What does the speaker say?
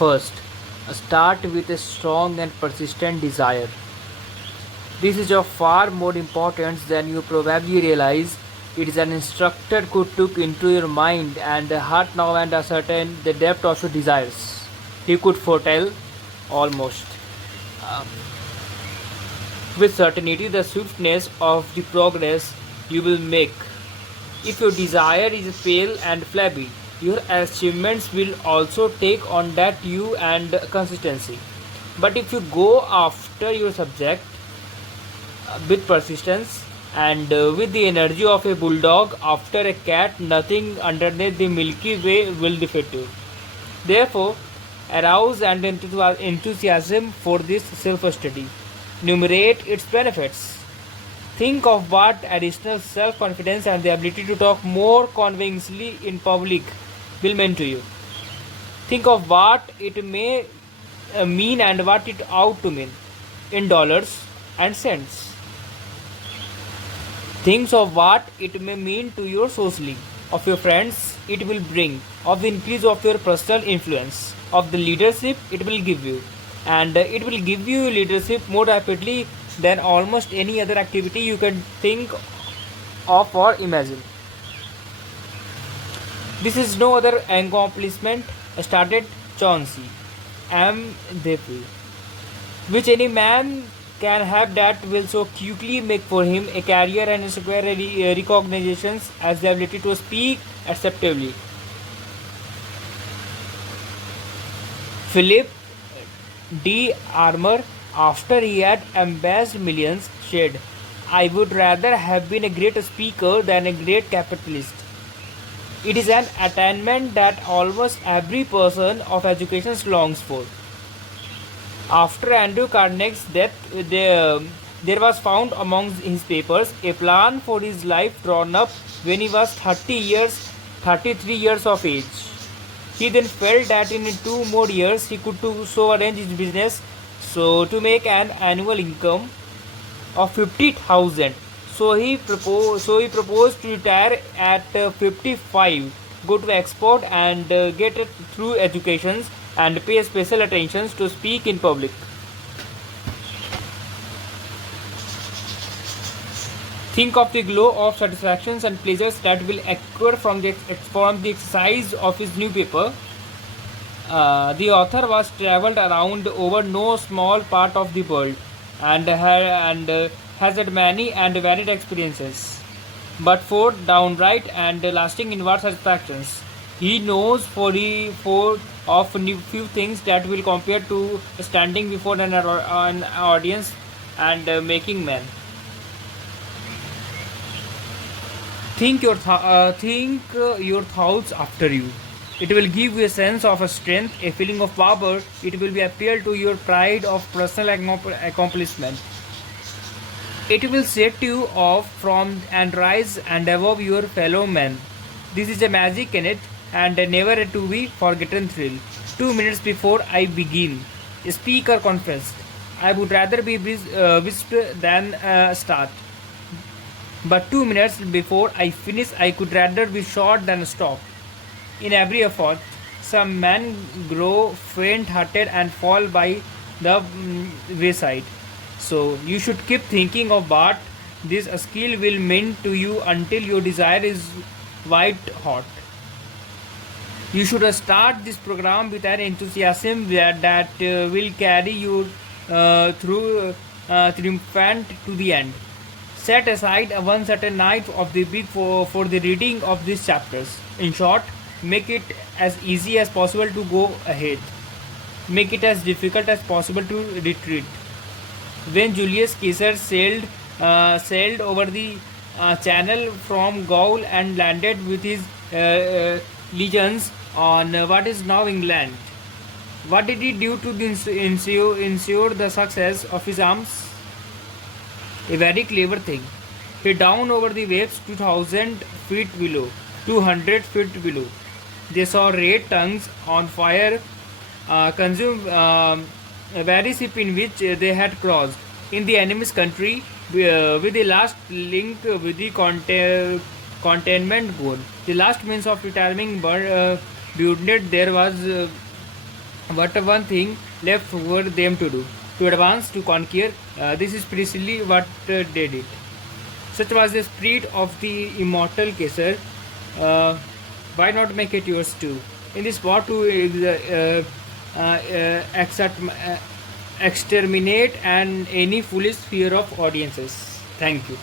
First, start with a strong and persistent desire. This is of far more importance than you probably realize. It is an instructor could look into your mind and heart now and ascertain the depth of your desires. He could foretell almost with certainty the swiftness of the progress you will make. If your desire is pale and flabby, your achievements will also take on that hue and consistency. But if you go after your subject with persistence and with the energy of a bulldog after a cat, nothing underneath the Milky Way will defeat you. Therefore, arouse and enthusiasm for this self study. Numerate its benefits. Think of what additional self confidence and the ability to talk more convincingly in public will mean to you. Think of what it may mean and what it ought to mean in dollars and cents. Think of what it may mean to your socially, of your friends it will bring, of the increase of your personal influence, of the leadership it will give you. And it will give you leadership more rapidly than almost any other activity you can think of or imagine. This is no other accomplishment started Chauncey am therefore, which any man can have that will so quickly make for him a career and square recognitions as the ability to speak acceptably. Philip D. Armour, after he had amassed millions, said, I would rather have been a great speaker than a great capitalist. It is an attainment that almost every person of education longs for. After Andrew Carnegie's death, there was found among his papers a plan for his life drawn up when he was 33 years of age. He then felt that in 2 more years he could so arrange his business so to make an annual income of 50,000. So he proposed to retire at 55, go to export and get it through educations and pay special attention to speak in public. Think of the glow of satisfactions and pleasures that will occur from the exercise of his new paper. The author was travelled around over no small part of the world and has had many and varied experiences. But for downright and lasting inward satisfactions, he knows for of few things that will compare to standing before an audience and making men. Think your thoughts after you. It will give you a sense of a strength, a feeling of power. It will be appeal to your pride of personal accomplishment. It will set you off from and rise and above your fellow men. This is a magic in it and never to be forgotten thrill. 2 minutes before I begin, a speaker confessed, I would rather be whisked than start. But 2 minutes before I finish, I could rather be shot than stop. In every effort, some men grow faint-hearted and fall by the wayside. So you should keep thinking of what this skill will mean to you until your desire is white hot. You should start this program with an enthusiasm that will carry you triumphant to the end. Set aside one certain night of the week for the reading of these chapters. In short, make it as easy as possible to go ahead. Make it as difficult as possible to retreat. When Julius Caesar sailed over the channel from Gaul and landed with his legions on what is now England, what did he do to ensure the success of his arms? A very clever thing. He down over the waves 2,000 feet below, 200 feet below. They saw red tongues on fire consume a very ship in which they had crossed in the enemy's country with the last link with the containment goal. The last means of retirement burned there was But one thing left for them to do, to advance, to conquer. This is precisely what they did. Such was the spirit of the immortal Kesar. Uh, why not make it yours too? In this war to exterminate and any foolish fear of audiences. Thank you.